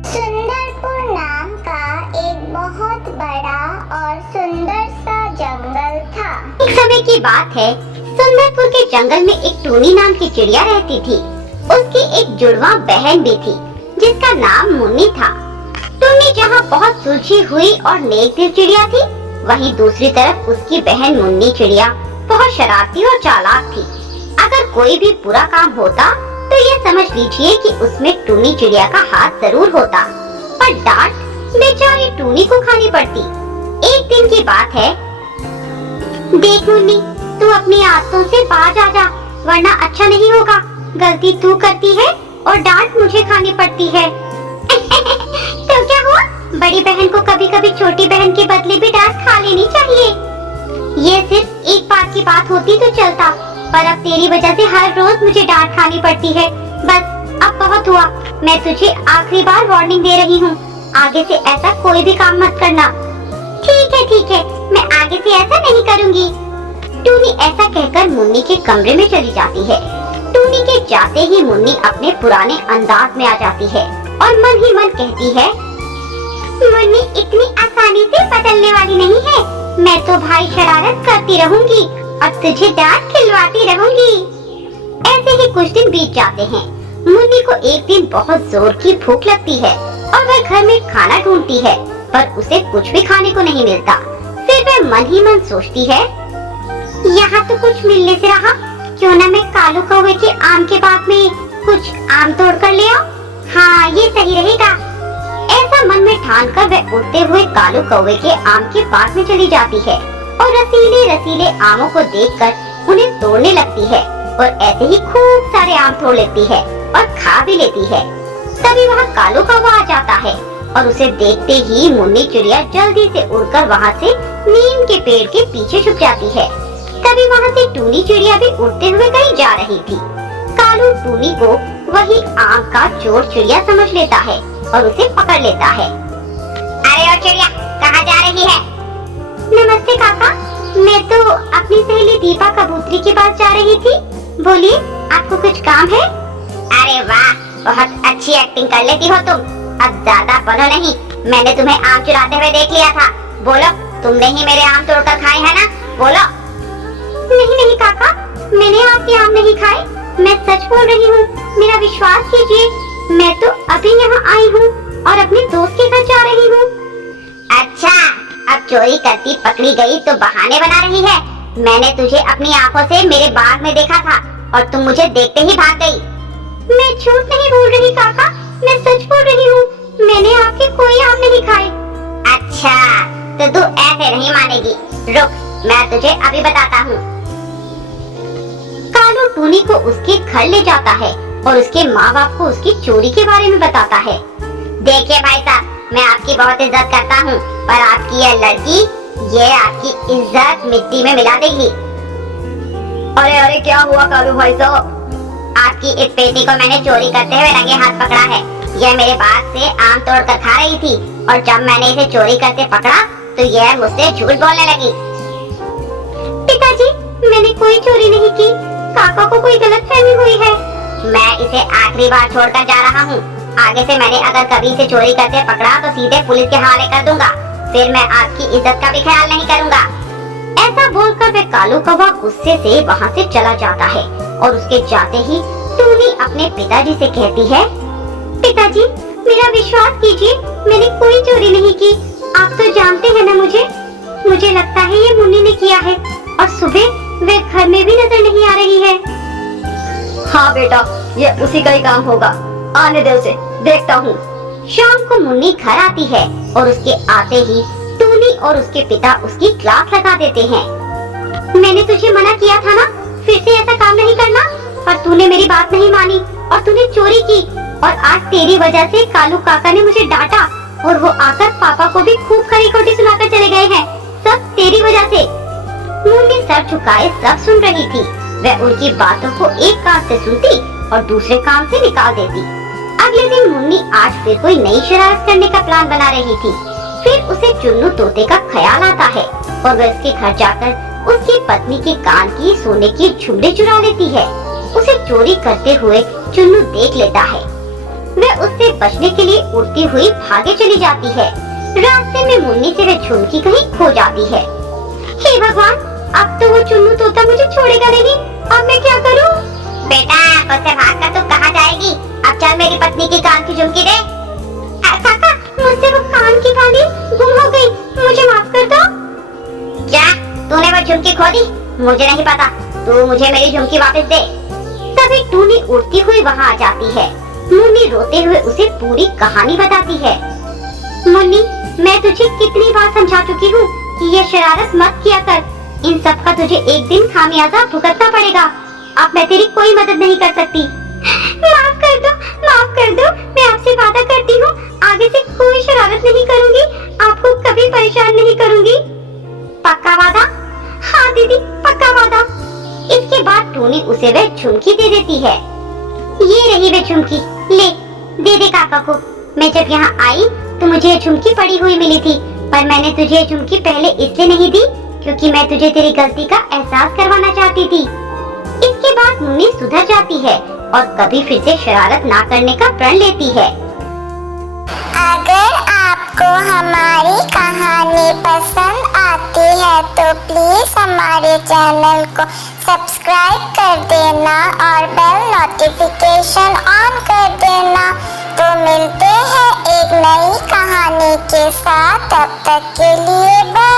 सुंदरपुर नाम का एक बहुत बड़ा और सुंदर सा जंगल था। एक समय की बात है, सुंदरपुर के जंगल में एक टूनी नाम की चिड़िया रहती थी। उसकी एक जुड़वा बहन भी थी जिसका नाम मुन्नी था। टूनी जहाँ बहुत सुलझी हुई और नेक दिल चिड़िया थी, वहीं दूसरी तरफ उसकी बहन मुन्नी चिड़िया बहुत शरारती और चालाक थी। अगर कोई भी बुरा काम होता तो ये समझ लीजिए कि उसमें टूनी चिड़िया का हाथ जरूर होता, पर डांट बेचारी टूनी को खानी पड़ती। एक दिन की बात है, देख मुन्नी, तू अपनी आदतों से बाज आ जा, वरना अच्छा नहीं होगा। गलती तू करती है और डांट मुझे खानी पड़ती है। तो क्या हुआ, बड़ी बहन को कभी कभी छोटी बहन के बदले भी डांट खा लेनी चाहिए। ये सिर्फ एक बार की बात होती तो चलता, पर अब तेरी वजह से हर रोज मुझे डांट खानी पड़ती है। बस अब बहुत हुआ, मैं तुझे आखिरी बार वार्निंग दे रही हूँ, आगे से ऐसा कोई भी काम मत करना। ठीक है, मैं आगे से ऐसा नहीं करूँगी। टूनी ऐसा कहकर मुन्नी के कमरे में चली जाती है। टूनी के जाते ही मुन्नी अपने पुराने अंदाज में आ जाती है और मन ही मन कहती है, मुन्नी इतनी आसानी से बदलने वाली नहीं है। मैं तो भाई शरारत करती रहूंगी और तुझे डांट खिलवाती रहूंगी। ऐसे ही कुछ दिन बीत जाते हैं। मुन्नी को एक दिन बहुत जोर की भूख लगती है और वह घर में खाना ढूंढती है, पर उसे कुछ भी खाने को नहीं मिलता। फिर वह मन ही मन सोचती है, यहाँ तो कुछ मिलने से रहा, क्यों न मैं कालू कौवे के आम के बाग में कुछ आम तोड़ कर ले आऊं। हाँ, ये सही रहेगा। ऐसा मन में ठान कर वह उड़ते हुए कालू कौवे के आम के बाग में चली जाती है और रसीले रसीले आमों को देखकर उन्हें तोड़ने लगती है और ऐसे ही खूब सारे आम तोड़ लेती है और खा भी लेती है। तभी वहाँ कालू कौवा आ जाता है और उसे देखते ही मुन्नी चिड़िया जल्दी से उड़कर वहाँ से नीम के पेड़ के पीछे छुप जाती है। तभी वहाँ से टूनी चिड़िया भी उड़ते हुए कहीं जा रही थी। कालू टूनी को वही आम का चोर चिड़िया समझ लेता है और उसे पकड़ लेता है। अरे ओ चिड़िया, कहाँ जा रही है? नमस्ते काका, मैं तो अपनी सहेली दीपा कबूतरी के पास जा रही थी। बोलिए, आपको कुछ काम है? अरे वाह, बहुत अच्छी एक्टिंग कर लेती हो तुम। अब ज्यादा बनो नहीं, मैंने तुम्हें आम चुराते हुए देख लिया था। बोलो, तुमने ही मेरे आम तोड़कर खाए हैं ना? बोलो। नहीं काका, मैंने आपके आम नहीं खाए, मैं सच बोल रही हूँ, मेरा विश्वास कीजिए। मैं तो अभी यहाँ आई हूँ और अपने दोस्त के घर जा रही हूँ। अच्छा, अब चोरी करती पकड़ी गई तो बहाने बना रही है। मैंने तुझे अपनी आंखों से मेरे बाग में देखा था और तुम मुझे देखते ही भाग गई। मैं झूठ नहीं बोल रही काका, मैं सच बोल रही हूँ, मैंने आपके कोई आम नहीं खाए। अच्छा, तो तू ऐसे नहीं मानेगी, रुक, मैं तुझे अभी बताता हूँ। कालू टूनी को उसके घर ले जाता है और उसके माँ बाप को उसकी चोरी के बारे में बताता है। देखिए भाई साहब, मैं आपकी बहुत इज्जत करता हूँ, पर आपकी यह लड़की ये आपकी इज्जत मिट्टी में मिला देगी। अरे क्या हुआ कालू भाई साहब? आपकी इस बेटी को मैंने चोरी करते हुए रंगे हाथ पकड़ा है। यह मेरे बाग से आम तोड़कर खा रही थी और जब मैंने इसे चोरी करते पकड़ा तो यह मुझसे झूठ बोलने लगी। पिताजी, मैंने कोई चोरी नहीं की, काका को कोई गलतफहमी हुई है। मैं इसे आखिरी बार छोड़कर जा रहा हूँ। आगे से मैंने अगर कभी इसे चोरी करते पकड़ा तो सीधे पुलिस के हवाले कर दूंगा। फिर मैं आपकी इज्जत का भी ख्याल नहीं करूंगा। ऐसा बोलकर वह कालू कौवा गुस्से से वहाँ से चला जाता है और उसके जाते ही टूनी अपने पिताजी से कहती है, पिताजी, मेरा विश्वास कीजिए, मैंने कोई चोरी नहीं की। आप तो जानते हैं ना मुझे लगता है ये मुन्नी ने किया है और सुबह वे घर में भी नजर नहीं आ रही है। हाँ बेटा, ये उसी का ही काम होगा, आने दे उसे, देखता हूँ। शाम को मुन्नी घर आती है और उसके आते ही टूनी और उसके पिता उसकी क्लास लगा देते हैं। मैंने तुझे मना किया था ना, फिर से ऐसा काम नहीं करना, पर तूने मेरी बात नहीं मानी और तूने चोरी की और आज तेरी वजह से कालू काका ने मुझे डांटा और वो आकर पापा को भी खूब खरी खोटी सुनाकर चले गए हैं। सब तेरी वजह से। मुन्नी सर झुकाए सब सुन रही थी। वह उनकी बातों को एक कान से सुनती और दूसरे कान से निकाल देती। अगले दिन मुन्नी आज फिर कोई नई शरारत करने का प्लान बना रही थी। फिर उसे चुन्नू तोते का ख्याल आता है और वह उसके घर जाकर उसकी पत्नी के कान की सोने की झुमरी चुरा लेती है। उसे चोरी करते हुए चुन्नू देख लेता है। वह उससे बचने के लिए उड़ती हुई भागे चली जाती है। रास्ते में मुन्नी से वह झुमकी कहीं खो जाती है। हे भगवान, अब तो वो चुन्नू तोता मुझे छोड़ेगा नहीं। अब मैं क्या करूं? बेटा, उससे भागकर तू कहाँ जाएगी? अब चल मेरी पत्नी की कान की झुमकी दे। काका, मुझसे वो कान की बाली गुम हो गई, मुझे माफ कर दो। क्या तूने वो झुमकी खो दी? मुझे नहीं पता, तू मुझे मेरी झुमकी वापस दे। तभी टूनी उड़ती हुई वहाँ आ जाती है। मुन्नी रोते हुए उसे पूरी कहानी बताती है। मुन्नी, मैं तुझे कितनी बार समझा चुकी हूँ कि ये शरारत मत किया कर। इन सब का तुझे एक दिन खामियाजा भुगतना पड़ेगा। अब मैं तेरी कोई मदद नहीं कर सकती। माफ कर दो, माफ कर दो। मैं आपसे वादा करती हूँ, आगे से कोई शरारत नहीं करूँगी, आपको कभी परेशान नहीं करूँगी। पक्का वादा? हाँ दीदी, पक्का वादा। इसके बाद टूनी उसे वह झुमकी दे देती है। ये रही वह झुमकी, ले दे दे काका को। मैं जब यहाँ आई तो मुझे ये झुमकी पड़ी हुई मिली थी, पर मैंने तुझे ये झुमकी पहले इसलिए नहीं दी क्योंकि मैं तुझे तेरी गलती का एहसास करवाना चाहती थी। इसके बाद मुन्नी सुधर जाती है और कभी फिर से शरारत ना करने का प्रण लेती है। अगर आपको हमारी कहानी पसंद आती है तो प्लीज हमारे चैनल को सब्सक्राइब कर देना और बेल नोटिफिकेशन ऑन कर देना। तो मिलते हैं एक नई कहानी के साथ, तब तक के लिए बाय।